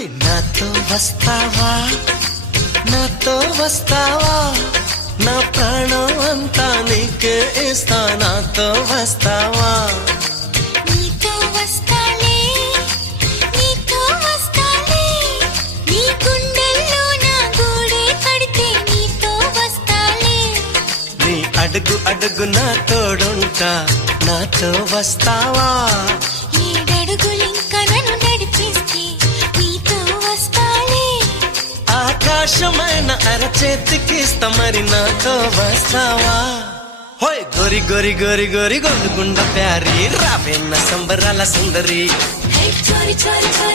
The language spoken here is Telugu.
హోయ్ నాతో వస్తావా, నాతో వస్తావా, నా ప్రాణం అంతా నీకే ఇస్తా, నాతో వస్తావా. నీతో వస్తాలే, నీతో వస్తాలే, నీ గుండెల్లో నా గూడే కడితే నీతో వస్తాలే. నీ అడుగు అడుగు నా తోడుంటా, నాతో వస్తావా. ఏడడుగులింక నన్ను నడిపిస్తే నీతో వస్తాలే. ఆకాశమైన అరచేతికిస్తా, మరి నాతో వస్తావా. హోయ్ గోరి గోరి గోరి గోరి గోలుగుండ ప్యారి, రావేన్న సంబరాల సుందరి. హే చోరి చోరి చోరి